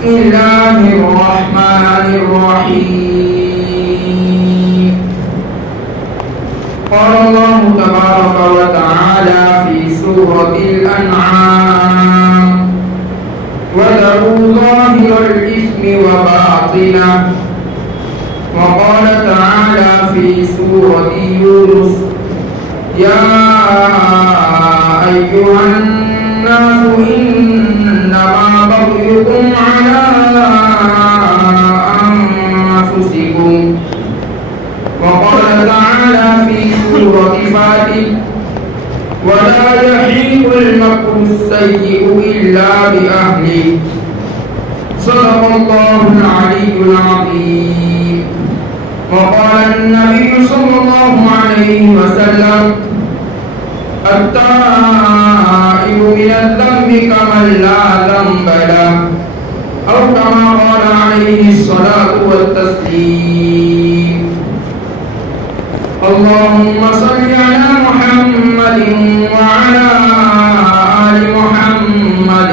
بسم الله الرحمن الرحيم. قال الله تبارك وتعالى في سورة الأنعام: وذروا ظاهر الإثم وباطنه. وقال تعالى في سورة يونس: يا أيها الناس إنما بغيكم على أنفسكم. وقال تعالى في سورة فاتر: ولا يحيق المكر السيء إلا بأهله. صدق الله العلي العظيم. وقال النبي صلى الله عليه وسلم: التائب من الذنب كمن لا ذنب له، أو كما قال عليه الصلاة والتسليم. اللهم صل على محمد وعلى آل محمد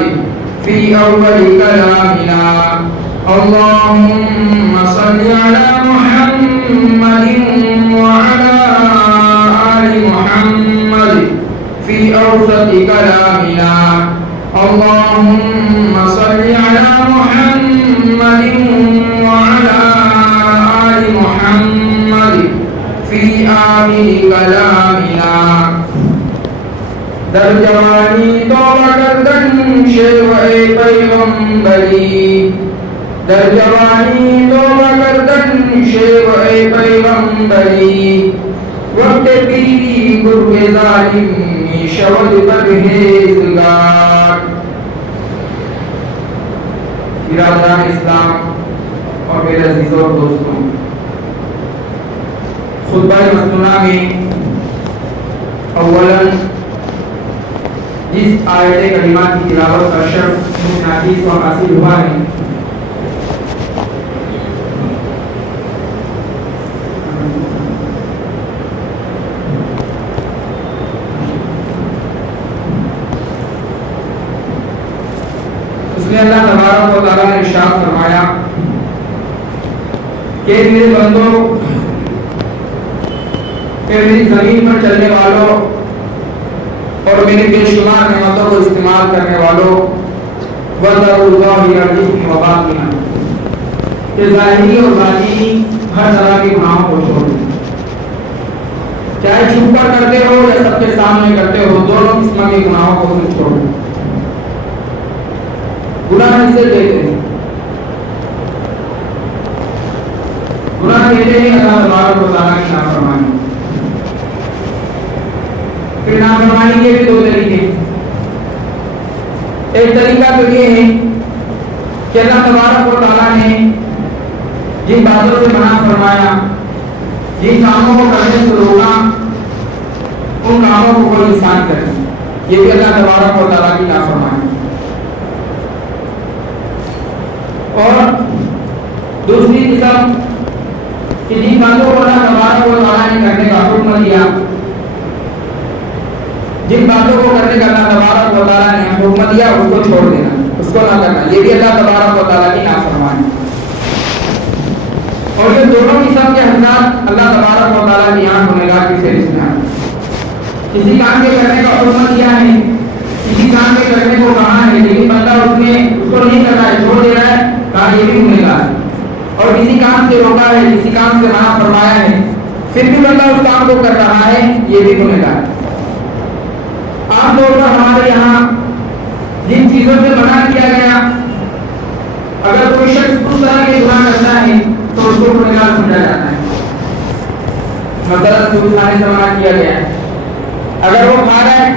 في أول كلامنا. اللهم صل على محمد وعلى آل محمد في أوسط كلامنا. اللهم صل على محمد وعلى آل محمد في آخر كلامنا. در جوانی توبہ کردن شیوہ پیغمبری، در جوانی توبہ کردن شیوہ پیغمبری، وقت پیری گرگ ظالم شود پرہیزگار. برادران اسلام اور میرے عزیزوں اور دوستوں، خطبہ مسنونہ میں اولا جس آیت کریمہ کی تلاوت کا شرف مجھ ناچیز کو حاصل ہوا ہے، اس میں اللہ تبارک و تعالیٰ نے ارشاد فرمایا کہ میرے بندوں، کہ میری زمین پر چلنے والوں اور میری بے شمار نعمتوں کو استعمال کرنے والوں، وَذَرُوا ظَاهِرَ الْإِثْمِ وَبَاطِنَهُ، کہ ظاہری اور باطنی ہر طرح کے گناہوں کو چھوڑ دیں، چاہے چھپ کر کرتے ہو یا سب کے سامنے کرتے ہو، دونوں قسم کے گناہوں کو تم چھوڑ دیں. گناہ کسے کہتے ہیں؟ گناہ کہتے ہیں اللہ تبارک و تعالیٰ کی نافرمانی. پھر نافرمانی کے بھی دو طریقے. ایک طریقہ تو یہ ہے کہ اللہ تبارک و تعالیٰ نے جن باتوں سے منع فرمایا، جن کاموں کو کرنے سے روکا، ان کاموں کو کوئی انسان کرے، یہ بھی اللہ تبارک و تعالیٰ کی نافرمانی. اور دوسری قسم کہ جن باتوں کو اللہ تبارک و تعالیٰ نے کرنے کا حکم دیا، جن باتوں کو کرنے کا اللہ تبارک و تعالیٰ نے حکم دیا، اس کو چھوڑ دینا، اس کو نہ کرنا، یہ بھی اللہ تبارک و تعالیٰ کی نافرمانی. اور یہ دونوں قسم کے حسنات اللہ تبارک و تعالیٰ کی یہاں گنہگار کی فہرست میں ہیں. کسی کام کے کرنے کا حکم دیا ہے، کسی کام کے کرنے کو کہا ہے، لیکن بندہ اس کو نہیں کر رہا ہے، چھوڑ دے رہا ہے، کہا یہ بھی گنہگار ہے. اور کسی کام سے روکا ہے، کسی کام سے منع فرمایا ہے، پھر بھی بندہ اس کام کو کر رہا ہے، یہ بھی گنہگار ہے. عام طور پر ہمارے یہاں جن چیزوں سے منع کیا گیا، اگر کوئی شخص اس طرح کے گناہ کرتا ہے تو اس کو گنہگار سمجھا جاتا ہے. مثلا سود کھانے سے منع کیا گیا ہے، اگر وہ کھا رہا ہے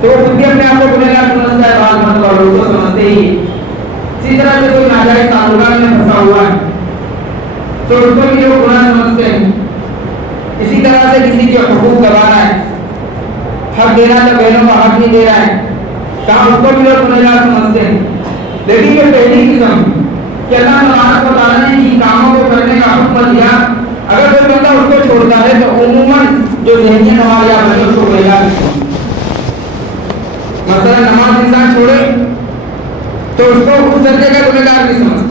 تو وہ خود بھی اپنے آپ کو گنہگار سمجھتا ہے، بعض مرتبہ لوگ تو سمجھتے ہی. اسی طرح سے کوئی ناجائز تعلقات میں پھنسا ہوا ہے تو اس کو بھی لوگ گناہ سمجھتے ہیں. اسی طرح سے کسی کے حقوق دبا رہا ہے، حق دینا تھا بہنوں کا حق نہیں دے رہا ہے، کہاں اس کو بھی لوگ گنہگار سمجھتے ہیں. لیکن یہ پہلی قسم کہ اللہ تبارک و تعالیٰ نے ان کاموں کو کرنے کا حکم دیا، اگر کوئی بندہ اس کو چھوڑتا ہے تو عموماً جو ذہنیت ہمارے یہاں بنے اس کو گنہگار نہیں سمجھتے. مثلا نماز انسان چھوڑے تو اس کو اس درجے کا گنہگار نہیں سمجھتا.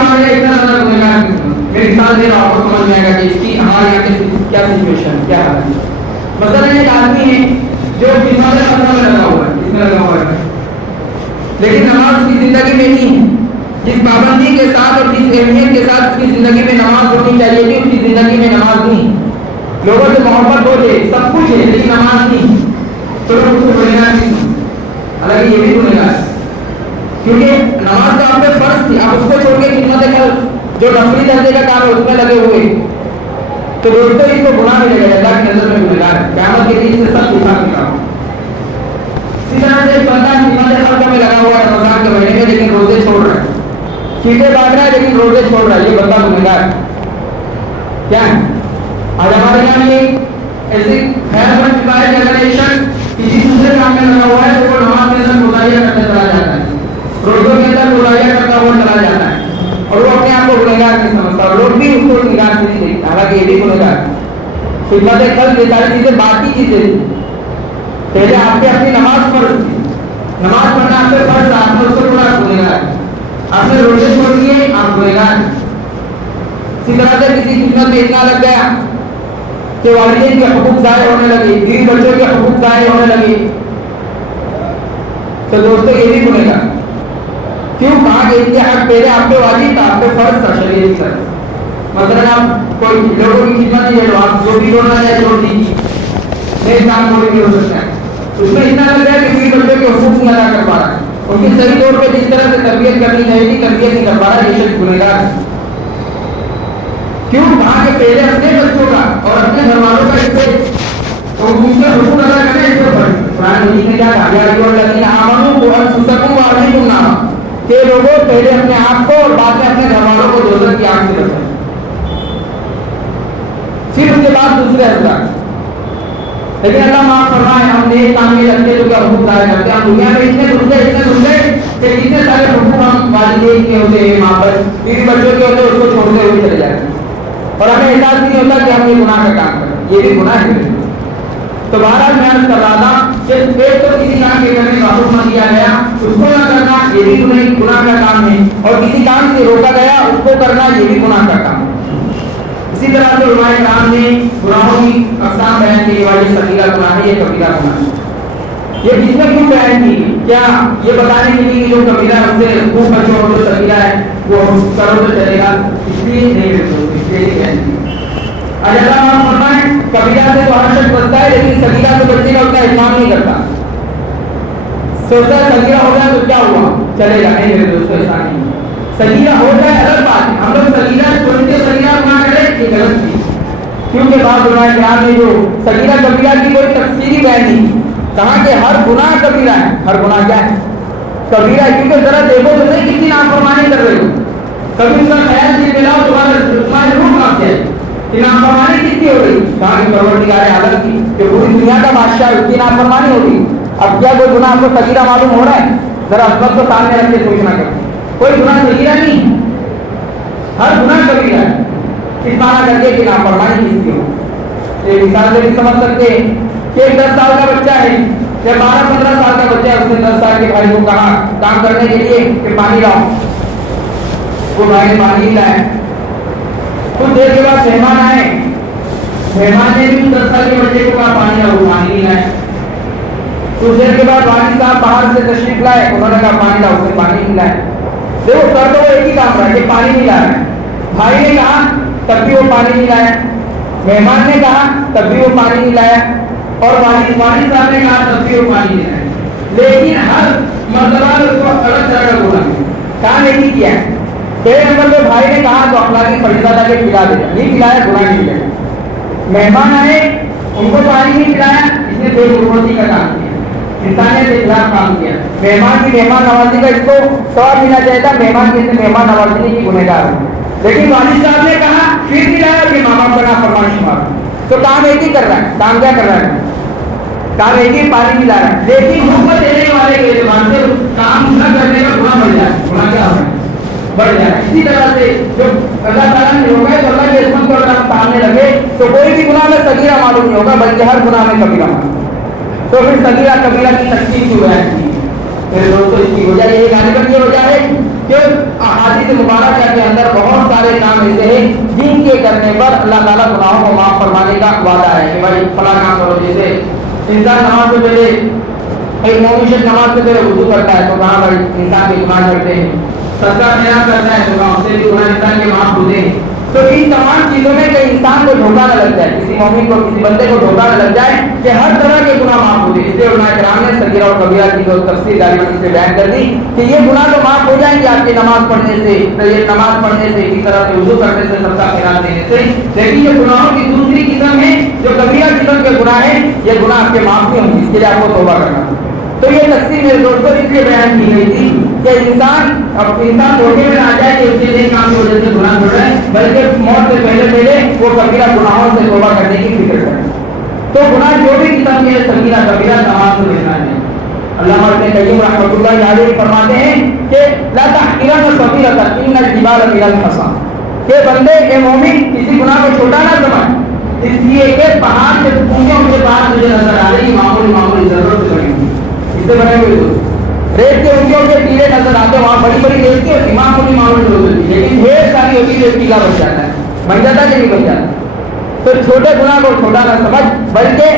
ہمارے اتنا زیادہ گنہگار میں مثال دے رہا ہوں، آپ کو سمجھ میں آئے گا کہ اس کی ہمارے یہاں کی کیا سچویشن کیا حالت ہے. مثلا ایک آدمی ہے جو خدمت خدا میں لگا ہوا ہے، اس میں لگا ہوا ہے، لیکن نماز اس کی زندگی میں نہیں ہے. جس پابندی کے ساتھ اور جس اہمیت کے ساتھ اس کی زندگی میں نماز ہونی چاہیے تھی، اس کی زندگی میں نماز نہیں. لوگوں سے محبت ہو جائے، سب کچھ ہے، لیکن نماز نہیں. تو لوگ اس کو گنہگار نہیں سمجھتے. حالانکہ یہ بھی گنہگار ہے، کیونکہ نماز تو آپ پہ فرض تھی، آپ اس کو چھوڑ کے خدمت خلق جو نفلی درجے کا کام ہے اس میں لگے ہوئے. تو دوستوں اس کو گناہ ملے گا، اللہ کی نظر میں گنہگار ہے. قیامت کے دن سے سب حساب کتاب. اسی طرح سے ایک بندہ خدمت خلق میں لگا ہوا ہے رمضان کے مہینے میں، لیکن روزے چھوڑ رہا ہے، چیزیں بانٹ رہا ہے لیکن روزے چھوڑ رہا ہے، یہ بندہ گنہگار ہے. کیا ہے؟ آج ہمارے یہاں یہ ایسی خیال بن چکا ہے کہ اگر ایک شخص کسی دوسرے کام میں لگا ہوا ہے تو وہ نماز کے اندر مطالعہ کرتا چلا جاتا ہے، روزوں کے اندر مطالعہ کرتا ہوا چلا جاتا ہے، اور وہ اپنے آپ کو گنہگار نہیں سمجھتا، اور لوگ بھی اس کو گنہگار سے نہیں دیکھتے. حالانکہ یہ بھی گنہگار ہے. خدمت خلق یہ ساری چیزیں باقی چیزیں تھیں. پہلے آپ پہ اپنی نماز فرض تھی، نماز پڑھنا آپ پہ فرض تھا، آپ نے اس کو چھوڑا، گنہگار ہے. آپ نے روزے چھوڑ دیے، آپ گنہگار ہیں. اسی طرح سے کسی خدمت میں اتنا لگ گیا کہ والدین کے حقوق ضائع ہونے لگے، بیوی بچوں کے حقوق ضائع ہونے لگے، تو دوستوں یہ بھی گنہگار. کیوں؟ کہا کہ ان کے حق پہلے آپ پہ واجب تھا، آپ پہ فرض تھا شریعت کی طرف. مثلا آپ کوئی لوگوں کی خدمت نہیں ہے تو آپ جو بھی چھوڑنا چاہے چھوڑ دیجیے، ایک کام کوئی بھی ہو سکتا ہے. اس میں اتنا لگ گیا کہ بیوی بچوں کے حقوق نہیں ادا کر پا رہا ہے، ان کی صحیح طور پہ جس طرح سے تربیت کرنی چاہیے تھی تربیت نہیں کر پا رہا. یہ شخص گنہگار ہے. کیوں؟ کہا کہ پہلے اپنے بچوں کا اور اپنے گھر والوں کا اس پہ اور ان کے حقوق ادا کرنے اس پہ پڑھ. قرآن مجید نے کیا کہا؟ یا ایھا الذین آمنوا قوا انفسکم واہلیکم نارا، کہ لوگوں پہلے اپنے آپ کو اور بعد میں اپنے گھر والوں کو دوزخ کی آگ سے بچائیں، پھر اس کے بعد دوسرے حضرات. لیکن اللہ معاف فرمائے، ہم نیک کام یہ رکھتے جو کہ حقوق ضائع کرتے ہیں. ہم دنیا میں اتنے دوسرے کہ جتنے سارے حقوق ہم والدین کے ہوتے ہیں، ماں باپ بیوی بچوں کے ہوتے ہیں، اس کو چھوڑتے ہوئے چلے جاتے ہیں، اور ہمیں احساس بھی نہیں ہوتا کہ ہم یہ گناہ کا کام کریں. یہ بھی گناہ ہے. تو بہرحال میں عرض کر رہا تھا کہ ایک تو کسی کام کے کرنے کا حکم دیا گیا، اس کو نہ کرنا یہ بھی گناہ کا کام ہے، اور کسی کام سے روکا گیا اس کو کرنا یہ بھی گناہ کا کام ہے. اسی طرح سے علماء کرام نے گناہوں کی اقسام بیان کی، یہ صغیرہ گناہ ہے، یہ کبیرہ گناہ ہے. یہ کس نے کیوں بیان کی؟ کیا یہ بتانے کے لیے کہ جو کبیرہ ہے اس سے خوب بچوں اور جو صغیرہ ہے وہ کرو تو چلے گا؟ اس لیے نہیں، اس لیے بیان کی. آج اللہ معاف فرمائے، کبیرہ سے تو ہر شخص بچتا ہے، لیکن صغیرہ سے بچنے کا اتنا اہتمام نہیں کرتا. سوچتا ہے صغیرہ ہو جائے تو کیا ہوا، چلے گا. نہیں میرے دوستوں، ایسا نہیں. صغیرہ ہو جائے الگ بات ہے، ہم لوگ صغیرہ چھوڑ کے صغیرہ گناہ کریں یہ غلط چیز. کیونکہ بعض علماء کرام نے جو صغیرہ کبیرہ کی کوئی تفصیلی بیان نہیں کی، کہا کہ ہر گناہ کبیرہ ہے. ہر گناہ کیا ہے؟ کبیرہ ہے. کیونکہ ذرا دیکھو تو نہیں کتنی نافرمانی کر رہے ہو. کبھی اس کا خیال نہیں ملا تمہارا ضرور کام کیا ہے کہ نافرمانی کس کی ہو رہی؟ کہاں کی پروردگار عالم کی، کہ پوری دنیا کا بادشاہ اس کی نافرمانی ہوگی. اب کیا کوئی گناہ آپ کو صغیرہ معلوم ہو رہا ہے؟ ذرا اصل کو سامنے رکھ کے سوچنا کریں. کوئی گناہ صغیرہ نہیں، ہر گناہ کبیرہ ہے. اس معنی کر کے کہ نافرمانی کس کی ہو. ایک مثال سے بھی سمجھ سکتے ہیں کہ ایک 10 سال کا بچہ ہے یا 12-15 سال کا بچہ ہے، اس نے 10 سال کے بھائی کو کہا کام کرنے کے لیے کہ پانی لاؤ. وہ بھائی نے پانی نہیں لایا. کچھ دیر کے بعد مہمان آئے، مہمان نے بھی 10 سال کے بچے کو کہا پانی لاؤ، وہ پانی نہیں لایا. کچھ دیر کے بعد والد صاحب باہر سے تشریف لائے، انہوں نے کہا پانی لاؤ، اس نے پانی نہیں لایا. دیکھو کر تو وہ ایک ہی کام رہا ہے کہ پانی نہیں لایا. بھائی نے کہا تب بھی وہ پانی نہیں لایا، مہمان نے کہا تب بھی وہ پانی نہیں لایا، اور والد صاحب نے کہا تب بھی وہ پانی نہیں لایا. لیکن ہر مرتبہ اس کو الگ طرح کا بولا، کام ایک ہی کیا ہے. پہلے نمبر پہ بھائی نے کہا تو اخلاقی فریضہ تھا کہ پلا دے، نہیں پلایا گناہ نہیں کیا. مہمان آئے ان کو پانی نہیں پلایا، اس نے بے حرمتی کا کام کیا، انسانیت کے خلاف کام کیا. مہمان کی مہمان نوازی کا اس کو ثواب ملنا چاہیے تھا، مہمان کی مہمان نوازی کی گنہگار ہے. لیکن والد صاحب نے کہا پھر پلایا کہ ماں باپ کا نافرمان شمار. تو کام ایک ہی کر رہا ہے. کام کیا کر رہا ہے؟ کام ایک ہی پانی پلا رہا ہے، لیکن حکم دینے والے کے اعتبار سے کام نہ کرنے کا گناہ بڑھ جائے. گناہ کیا ہے؟ بڑھ جائے. اسی طرح سے جو اللہ تعالیٰ نے روکا ہے تو اللہ کے حکم کو اگر ہم سامنے لگے تو کوئی بھی گناہ میں صغیرہ معلوم نہیں ہوگا، بلکہ ہر گناہ میں کبیرہ معلوم. تو پھر صغیرہ کبیرہ کی تقسیم کیوں بیان کی؟ میرے دوستوں اس کی وجہ یہ غالباً یہ وجہ ہے کہ احادیث مبارکہ کے اندر بہت سارے کام ایسے ہیں جن کے کرنے پر اللہ تعالیٰ گناہوں کو معاف فرمانے کا وعدہ ہے کہ بھائی فلاں کام کرو. جیسے انسان نماز سے پہلے ایک مومن نماز سے پہلے وضو کرتا ہے تو کہاں بھائی انسان کے گناہ کرتے ہیں, صدقہ خیرات کرتا ہے تو کہاں اس سے بھی گناہ انسان کے معاف ہوتے ہیں. تو ان تمام چیزوں میں کہ انسان کو دھوکہ نہ لگ جائے, کسی مومن کو کسی بندے کو دھوکہ نہ لگ جائے کہ ہر طرح کے گناہ معاف ہوتے ہیں. اس لیے علماء کرام نے صغیرہ اور کبیرہ کی جو تفصیل غالباً اس میں بیان کر دی کہ یہ گناہ تو معاف ہو جائیں گے آپ کی نماز پڑھنے سے, یہ نماز پڑھنے سے, کی طرح سے وضو کرنے سے, صدقہ خیرات دینے سے. لیکن یہ گناہوں کی دوسری قسم ہے جو کبیرہ قسم کے گناہ ہیں, یہ گناہ آپ کے معاف نہیں ہوں گے, اس کے لیے آپ کو توبہ کرنا. تو یہ تقسیم میرے دوستوں اس لیے بیان کی گئی تھی کہ انسان دھوکے میں آ جائے کہ اس کے ایک کام کی وجہ سے گناہ ہو رہا ہے, بلکہ موت سے پہلے وہ کبیرہ گناہوں سے توبہ کرنے کی فکر کرے. تو گناہ جو بھی قسم کے صغیرہ کبیرہ تمام سے بچنا ہے. علامہ ابن قیم رحمۃ اللہ علیہ فرماتے ہیں کہ لا تحقرن صغیرۃ ان الجبال من الحصى, کہ بندے کے مومن کسی گناہ کو چھوٹا نہ سمجھ, اس لیے کہ پہاڑ سے اونچے اونچے پہاڑ مجھے نظر آ رہی معمولی ضرورت سے بنے ہوئی, اس سے بنے ہوئے ریت کے اونچے اونچے ٹیلے نظر آتے ہیں, وہاں بڑی بڑی ریت کی ہوتی, معمولی ضرورت ہوتی ہے, لیکن ڈھیر ساری ہوتی ہے, ٹیلا بن جاتا ہے, بن جاتا ہے کہ نہیں بن جاتا. تو چھوٹے گناہ کو چھوٹا نہ سمجھ, بلکہ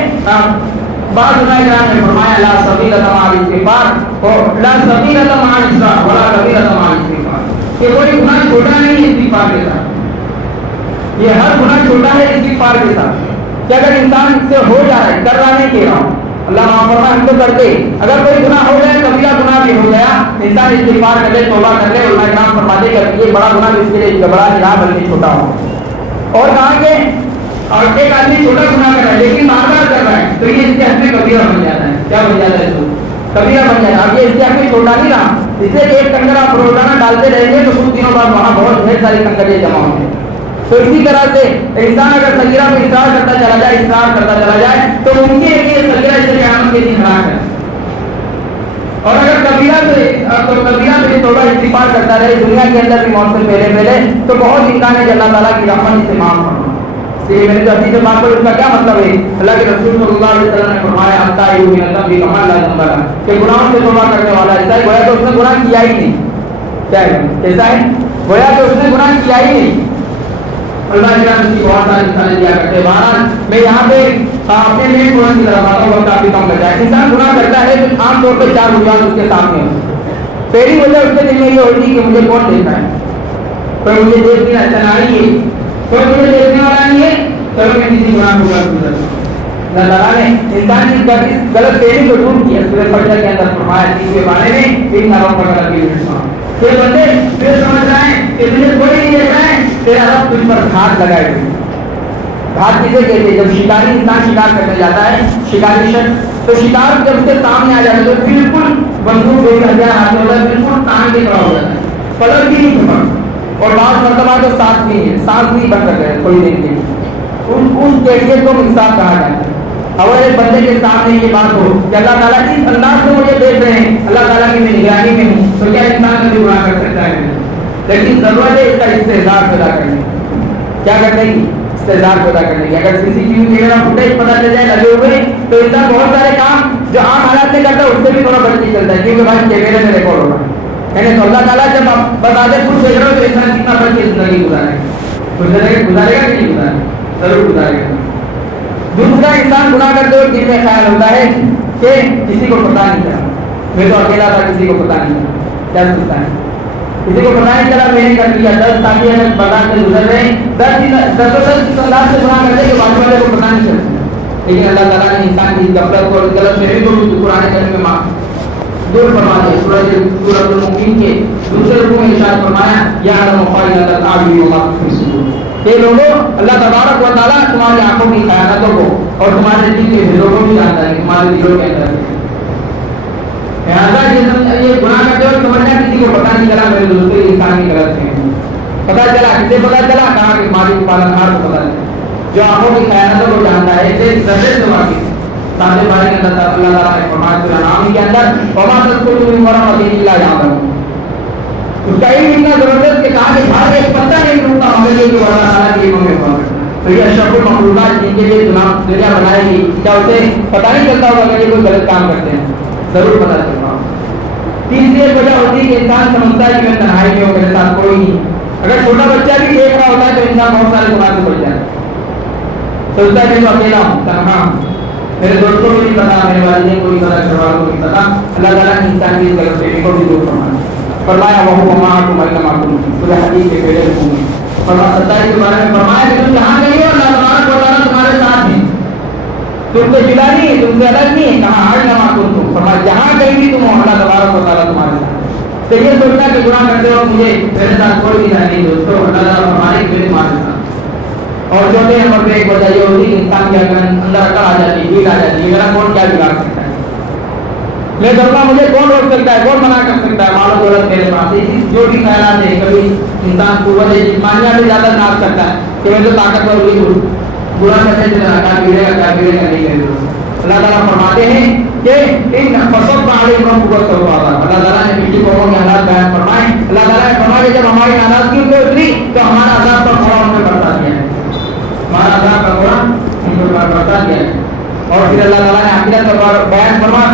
بعض علماء نے فرمایا لا سبیلۃ مع الاستغفار اور لا سبیلۃ مع الاسراف ولا کبیرۃ مع الاستغفار, کہ کوئی گناہ چھوٹا نہیں ہے استغفار کے ساتھ, یہ ہر گناہ چھوٹا ہے استغفار کے ساتھ. کہ اگر انسان سے ہو جا رہا ہے, کر رہا نہیں کہہ رہا ہوں, اللہ معاف فرمائے, ہم تو کرتے, اگر کوئی گناہ ہو گیا, کبیرہ گناہ بھی ہو گیا, انسان استغفار کر لے, توبہ کر لے, علماء کرام فرماتے کہ یہ بڑا گناہ اس کے لیے بڑا نہ بلکہ چھوٹا ہو. اور کہا کہ اور ایک آدمی چھوٹا گناہ کر رہا ہے لیکن بار بار کر رہا ہے, تو یہ اس کے حق میں کبیرہ بن جاتا ہے. کیا بن جاتا ہے؟ تو کبیرہ بن جاتا ہے. اب یہ اس کے حق میں چھوٹا نہیں رہا, اس لیے ایک کنکر آپ روزانہ ڈالتے رہیں گے تو کچھ دنوں بعد وہاں بہت ڈھیر ساری کنکریاں جمع ہوں گے. تو اسی طرح سے انسان اگر صغیرہ میں اصرار کرتا چلا جائے تو ممکن ہے کہ صغیرہ اس سے قیامت کے دن ہلاک ہے. اور اگر کبیرہ سے توبہ استغفار کرتا رہے دنیا کے اندر بھی موت سے پہلے تو بہت امکان ہے کہ اللہ تعالیٰ کی رحمت اسے معاف کرنا. اس لیے میں نے جو حدیث بات کو, اس کا کیا مطلب ہے؟ اللہ کے رسول صلی اللہ علیہ وسلم نے فرمایا التائب من الذنب کمن لا ذنب له, کہ گناہوں سے توبہ کرنے والا ایسا ہے گویا کہ اس نے گناہ کیا ہی نہیں. کیا ہے ایسا ہے گویا کہ اس نے گناہ کیا ہی نہیں. اللہ کرام اس کی بہت ساری مثالیں دیا کرتے ہیں. بہرحال میں یہاں پہ اپنے لیے قرآن کی طرف آتا ہوں, وقت کافی کم بچا ہے. انسان گناہ کرتا ہے تو عام طور پہ 4 وجوہات اس کے سامنے ہوتی ہیں. پہلی وجہ اس کے دل میں یہ ہوتی ہے کہ مجھے کون دیکھتا ہے, کوئی مجھے دیکھنے اچھا نہیں ہے, کوئی مجھے دیکھنے والا نہیں ہے, چلو میں کسی گناہ کو کر گزرتا ہوں. اللہ تعالیٰ نے انسان کی اس غلط فہمی کو دور کیا. سورہ فجر کے اندر فرمایا اس کے بارے میں ان ناروں پر اللہ کی رحمت کہ بندے پھر سمجھ رہے ہیں کہ مجھے کوئی نہیں دیکھ رہا ہے, تیرا رب تجھ پر گھات لگائے ہوئے. گھات کسے کہتے ہیں؟ جب شکاری انسان شکار کرنے جاتا ہے, شکاری شخص, تو شکار جب اس کے سامنے آ جاتا ہے تو بالکل بندوق دے کر ہاتھ میں ہوتا ہے, بالکل تان کے کھڑا ہو جاتا ہے, پلک بھی نہیں پھٹا, اور بعض مرتبہ تو سانس نہیں ہے, سانس نہیں بند کر رہے کوئی دن کے لیے. اس کیفیت کو انصاف کہا جاتا ہے. اگر ایک بندے کے سامنے یہ بات ہو کہ اللہ تعالیٰ اس انداز سے مجھے دیکھ رہے ہیں, اللہ تعالیٰ کی میں نگرانی میں ہوں, تو کیا انسان کبھی گناہ کر سکتا ہے؟ لیکن ضرورت ہے اس کا استحضار پیدا کرنے کی. کیا کرنے کی؟ استحضار پیدا کرنے کی. اگر C C T V camera footage پتہ چل جائے لگے ہوئے تو انسان بہت سارے کام جو عام حالات میں کرتا ہے اس سے بھی تھوڑا بچ چلتا ہے, کیونکہ بھائی کیمرے میں ریکارڈ ہوگا. یعنی تو اللہ تعالیٰ جب آپ بتا دیں خود دیکھ رہے ہو تو انسان کتنا بچ کے زندگی گزارے گا کہ نہیں گزارے؟ ضرور گزارے گا. دوسرا, انسان گناہ کرتے ہوئے دل میں خیال ہوتا ہے کہ کسی کو پتہ نہیں چلا, میں تو اکیلا تھا, کسی کو پتہ نہیں چلا. کیا سوچتا ہے؟ کسی کو پتہ نہیں چلا, میں نے کر لیا. 10 ساتھی اگر برداشت سے گزر رہے ہیں, 10 انداز سے گناہ کرتے کہ باقی والے کو پتہ نہیں چلتا. لیکن اللہ تعالیٰ نے انسان کی غفلت کو, غلط فہمی کو قرآن کریم میں دور فرما دیا. سورۃ المؤمنین کے دوسرے رکوع میں ارشاد فرمایا یعلم خائنۃ الاعین وما تخفی الصدور, کہ لوگوں اللہ تبارک و تعالیٰ تمہاری آنکھوں کی خیانتوں کو اور تمہارے دل کے دلوں کو بھی جانتا ہے, تمہارے دلوں کے اندر. لہٰذا یہ گناہ کرتے ہوئے سمجھنا کسی کو پتہ نہیں چلا, میرے دوستوں انسان کی غلط ہے. پتہ چلا, کسے پتہ چلا؟ کہاں کہ مالک پالنہار کو پتہ چلا, جو آنکھوں کی خیانتوں کو جانتا ہے, اسے ذرے سے واقف. ساتھ بھائی کے اندر اللہ تعالیٰ نے فرمایا سورہ نام کے اندر وما تسقط من ورقۃ الا یعلمها, اس کا علم اتنا زبردست کہ کہا کہ بھاگ ایک پتا نہیں ٹوٹتا مگر یہ کہ اللہ تعالیٰ کے علم میں ہوگا. تو یہ اشرف المخلوقات جن کے لیے دنیا بنائے گی, کیا اسے پتہ نہیں چلتا ہوگا کہ یہ کوئی غلط کام کرتے ہیں؟ ضرور پتہ چلتا. تیسری ایک وجہ ہوتی ہے کہ انسان سمجھتا ہے کہ میں تنہائی میں ہوں، میرے ساتھ کوئی نہیں. اگر چھوٹا بچہ بھی دیکھ رہا ہوتا ہے تو انسان بہت سارے گناہ سے بچ جاتا ہے، سوچتا ہے کہ میں اکیلا ہوں، تنہا ہوں، میرے دوستوں کو نہیں پتا، میرے والدین کو نہیں پتا، گھر والوں کو نہیں پتا. اللہ تعالیٰ نے انسان کی اس غلط فہمی کو بھی دور فرمایا وَهُوَ مَعَكُمْ أَيْنَمَا كُنتُمْ. سورہ حدیث کے پہلے رکوع میں 27 کے بارے میں فرمایا کہ تم جہاں گئے ہو اللہ تبارک و تعالیٰ تمہارے ساتھ ہیں، تم سے جدا نہیں ہے، تم سے الگ نہیں ہے. کہاں أَيْنَمَا كُنتُمْ، فرمایا جہاں کہیں بھی تم ہو اللہ تبارک و تعالیٰ تمہارے ساتھ. تو یہ سوچنا کہ گناہ کرتے ہو مجھے میرے ساتھ کوئی بھی نہیں دوستو، اللہ تعالیٰ فرمانے کے لیے تمہارے ساتھ. اور چوتھے نمبر پہ ایک وجہ یہ ہوتی ہے کہ انسان کے اندر عقل آ جاتی ہے، بھیڑ آ جاتی ہے، میرا کون کیا بگاڑ سکتا ہے، میں ڈرنا مجھے کون روک سکتا ہے، کون منع کر سکتا ہے، مال و دولت میرے پاس ہے. جو بھی خیالات ہے، کبھی انسان قوت جسمانیہ بھی زیادہ ناز کرتا ہے کہ میں تو طاقتور ہوئی ہوں، برا کرنے سے کافرے کرنے کے لیے. اللہ تعالیٰ فرماتے ہیں کہ ان فصل علیکم قوت اللہ تعالیٰ نے پچھلی قوموں کے حالات بیان فرمائے. اللہ تعالیٰ نے فرمایا کہ جب ہماری ناراضگی ان کو اتری تو ہمارا عذاب پر تھوڑا ان پہ برسا دیا ہے، ہمارا عذاب کا تھوڑا ان پر برسا دیا ہے. اور پھر اللہ تعالیٰ نے آخرت کا بیان فرمایا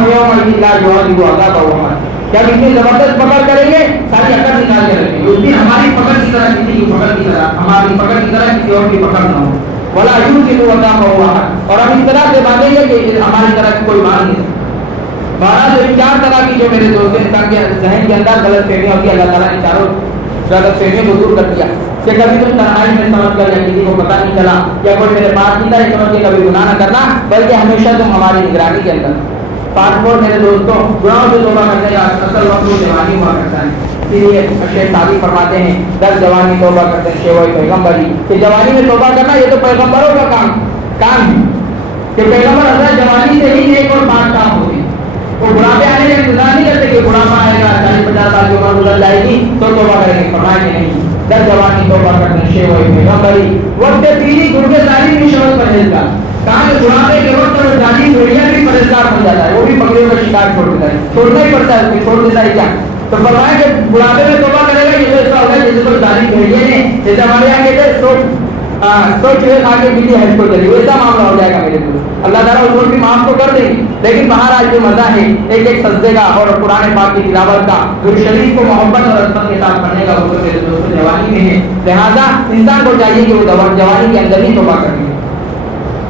جب اتنی زبردست پکڑ کریں گے ساری عقل نکال کے رکھیں گے، اس دن ہماری پکڑ کی طرح کسی کی پکڑ کی طرح، ہماری پکڑ کی طرح کسی اور کی پکڑ نہ ہو. ولا یمکن وقام ہوا، اور ہم اس طرح سے باندھیں گے کہ ہماری طرح کی کوئی مان نہیں سکتا. 12 سے 4 طرح کی جو میرے دوست انسان کے ذہن کے اندر غلط فہمیاں ہوتی ہے، اللہ تعالیٰ نے چاروں غلط فہمیوں کو دور کر دیا. کہ کبھی تم تنہائی میں سمجھ کر یا کسی کو پتہ نہیں چلا یا کوئی میرے پاس نہیں تھا یہ سمجھ کے کبھی گناہ نہ کرنا، بلکہ ہمیشہ تم ہماری نگرانی کے اندر. پاسپورٹ میرے دوستوں گناہوں سے توبہ کرنے کا اصل وقت جوانی ہوا کرتا ہے. اسی لیے شیخ سعدی فرماتے ہیں در جوانی توبہ کرتے ہیں شیوائے پیغمبری، کہ جوانی میں توبہ کرنا یہ تو پیغمبروں کا کام ہے، کہ پیغمبر حضرت جوانی سے ہی ایک اور 5 کام ہوتے ہیں. وہ بڑھاپے آنے کا انتظار نہیں کرتے کہ بڑھاپا آئے گا 40-50 سال کی عمر گزر جائے گی تو توبہ کریں گے. فرمایا کہ نہیں، در جوانی توبہ کرتے ہیں شیوائے پیغمبری وقت پیری گربے داری کی شبت پرہیزگار. کہاں کہ بڑھاپے کے وقت پر جانی بڑھیا بھی پرہیزگار بن جاتا ہے، وہ بھی پکڑوں کا شکار چھوڑ دیتا ہے، چھوڑنا ہی پڑتا ہے، اس کو چھوڑ دیتا ہے کیا. تو فرمایا کہ بڑھاپے میں توبہ کرے گا یہ ایسا ہوگا جیسے کوئی جانی بھیڑیے نے، جیسے ہمارے یہاں کہتے ہیں سوچ کھا کے بلی ہیڈ کو چلی، ویسا معاملہ ہو جائے گا میرے دوست. اللہ تعالیٰ اس وقت بھی معاف تو کر دیں گے، لیکن باہر آج جو مزہ ہے ایک ایک سجدے کا اور قرآن پاک کی تلاوت کا، درود شریف کو محبت اور عظمت کے ساتھ پڑھنے کا وہ تو میرے دوست جوانی میں ہے. لہٰذا انسان کو چاہیے کہ وہ جوانی کے اندر ہی توبہ کرے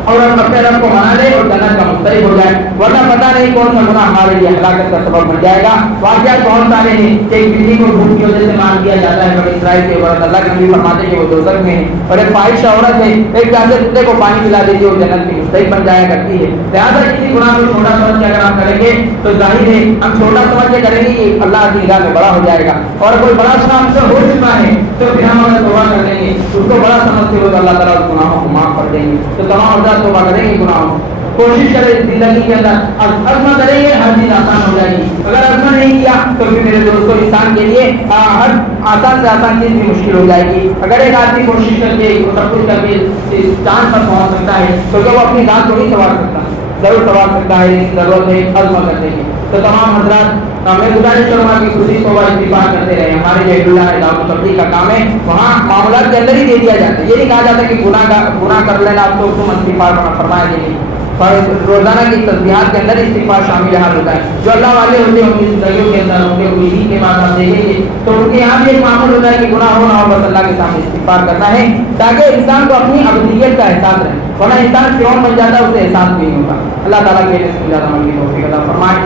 اور اپنے رب کو منا لے اور جنت کا مستحق ہو جائے، ورنہ پتہ نہیں کون سا گناہ ہمارے لیے ہلاکت کا سبب بن جائے گا. واقعات بہت سارے ہیں کہ ایک بلی کو بھوک کی وجہ سے مان دیا جاتا ہے بنی اسرائیل کے اوپر، اللہ کے نبی فرماتے ہیں کہ وہ دوزخ میں ہے. اور ایک فاحش عورت ہے ایک پیاسے کتے کو پانی پلا دیتی ہے وہ جنت کی مستحق بن جایا کرتی ہے. لہٰذا کسی گناہ کو چھوٹا سمجھ کے اگر ہم کریں گے تو ظاہر ہے ہم چھوٹا سمجھ کے کریں گے یہ اللہ کی نگاہ میں بڑا ہو جائے گا. اور کوئی بڑا گناہ ہم سے ہو چکا ہے تو پھر ہم اگر توبہ کر لیں گے اس کو بڑا سمجھتے ہوئے تو اللہ تعالیٰ اس گناہوں کو معاف کر دیں گے. تو تمام حضرات توبہ کریں گے گناہوں، کوشش کریں زندگی کے اندر عزم کریں گے ہر چیز آسان ہو جائے گی. اگر عزم نہیں کیا تو پھر میرے دوستوں انسان کے لیے ہر آسان سے آسان چیز بھی مشکل ہو جائے گی. اگر ایک آدمی کوشش کر کے سب کچھ کر کے چاند پر پہنچ سکتا ہے تو کیا وہ اپنی ذات کو نہیں سنوار سکتا؟ ضرور سنوار سکتا ہے، ضرورت ہے عزم کرنے کی. تو تمام حضرات میں گزارش کروں گا کہ خود ہی توبہ استغفار کرتے رہے. ہمارے جو اللہ دعوت تبلیغ کا کام ہے وہاں معاملات کے اندر ہی دے دیا جاتا ہے، یہ نہیں کہا جاتا کہ گناہ کر لینا اب تو تم استغفار کرنا، فرمایا کہ نہیں. روزانہ کی تسبیحات کے اندر استغفار شامل حال ہوتا ہے. جو اللہ والے ہوتے ہیں ان کی زندگیوں کے اندر ان کے خوشی کے بعد آپ دیکھیں گے تو ان کے یہاں بھی ایک معمول ہوتا ہے کہ گناہ ہو نہ ہو بس اللہ کے سامنے استغفار کرنا ہے تاکہ انسان کو اپنی ابدیت کا احساس رہے، ورنہ انسان فرعون بن جاتا ہے اسے احساس بھی نہیں ہوتا. اللہ تعالیٰ کے لیے زیادہ عمل کی توفیق عطا فرمائے.